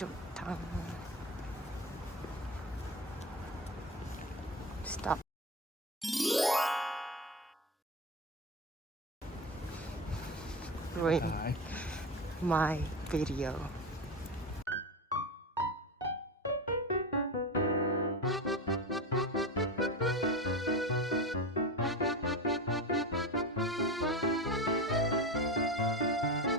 좋다. Stop. Ruin my video.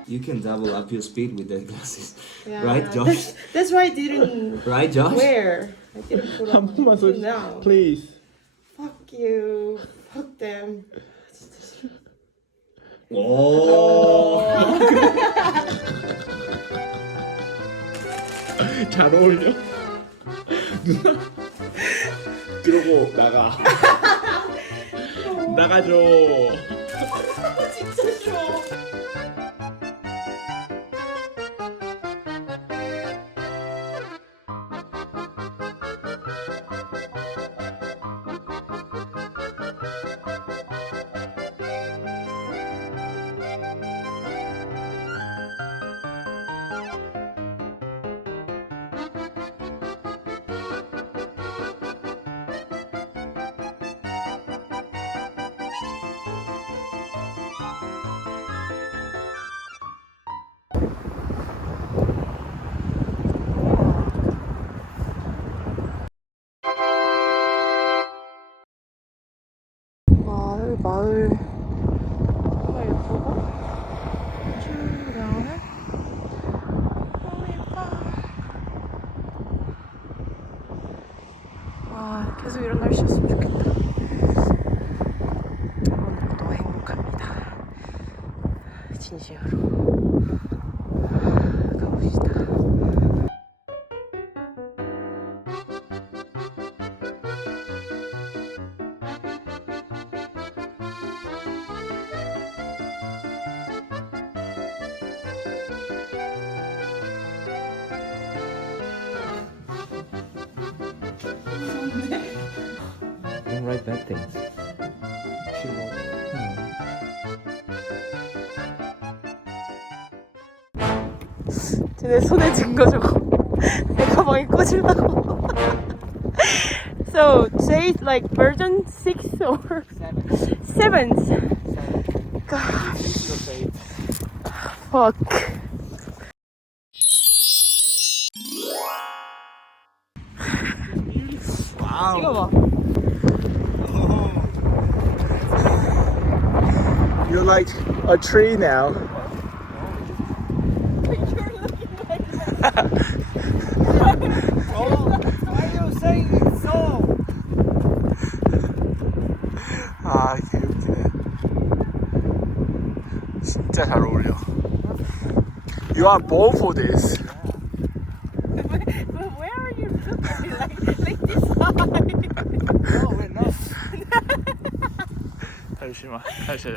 You can double up your speed with the glasses. Yeah, Right, Josh? That's why I didn't Right, Josh? wear. I didn't put on. 한 번만 더 now. please. Fuck you. Fuck them. 오. 잘 어울려. 누나. 그러고 나가. 나가줘. 진짜 싫어. 와, 여기 마을 정말 예쁘고 주변은 너무 예뻐. 와, 계속 이런 날씨였으면 좋겠다. 오늘도 행복합니다. 진심으로 가봅시다. Don't write bad things. 내 손에 증거 저거 내 가방에 꽂으려고. So say like version 6 or 7th. Gosh. Fuck. Wow. 찍어봐. You're like a tree now. 아, 개웃기네. 진짜 잘 어울려. You are born for this. But where are you looking? Like this side. No, wait, no. 잠시만, 다시.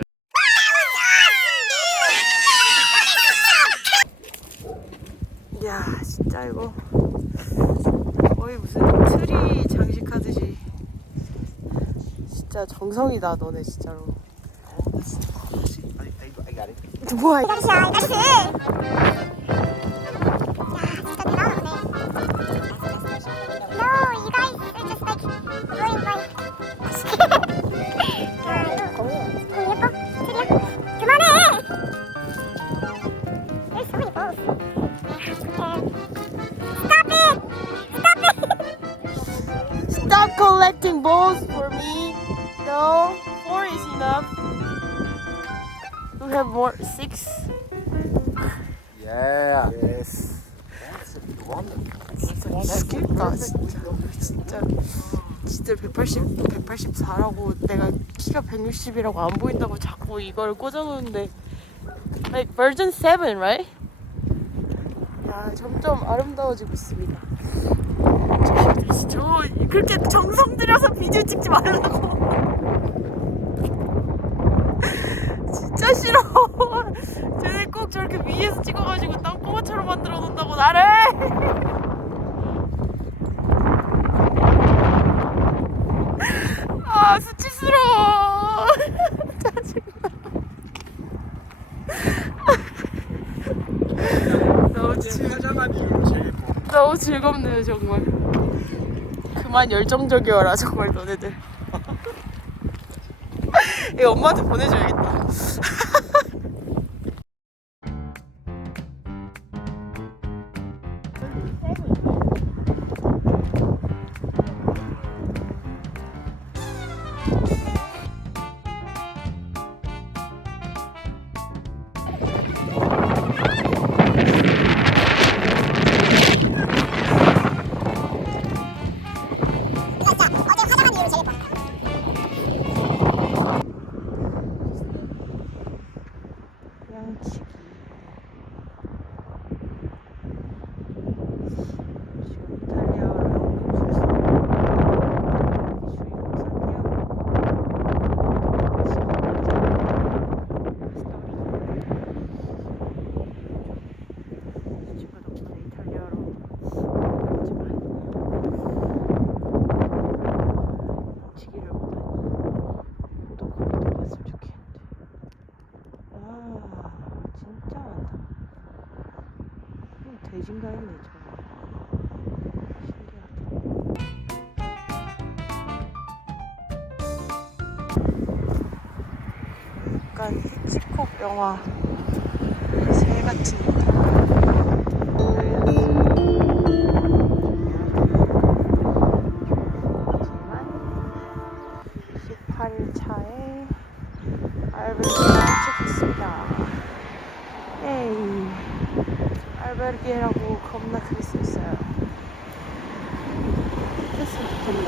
야, 진짜 이거 거의 무슨 트리 장식하듯이 진짜 정성이다 너네 진짜로. I got it. 뭐야? Stop collecting balls for me. No, 4 is enough. We have more 6. Yeah. Yes. That's a wonderful. 스킬까 진짜 184라고 내가 키가 160이라고 안 보인다고 자꾸 이걸 꽂아놓는데 like version 7, right? 야, 점점 아름다워지고 있습니다. 저 그렇게 정성 들여서 비디오 찍지 말라고. 진짜 싫어. 쟤네 꼭 저렇게 위에서 찍어가지고 땅꼬마처럼 만들어 놓는다고 나를. 아, 수치스러워. 짜증나. 너무 화장한 이유로 제일 예뻐. 너무 즐겁네요 정말. 그만 열정적이어라 정말 너네들. 이거 엄마한테 보내줘야겠다. 양치기. 돼지인가 했네 신기하다. 약간 히치콕 영화 새 같은 18차에 알베르게에 도착했습니다. 에이, 알베르게라고 겁나 크게 써있어요. 됐으면 좋겠네.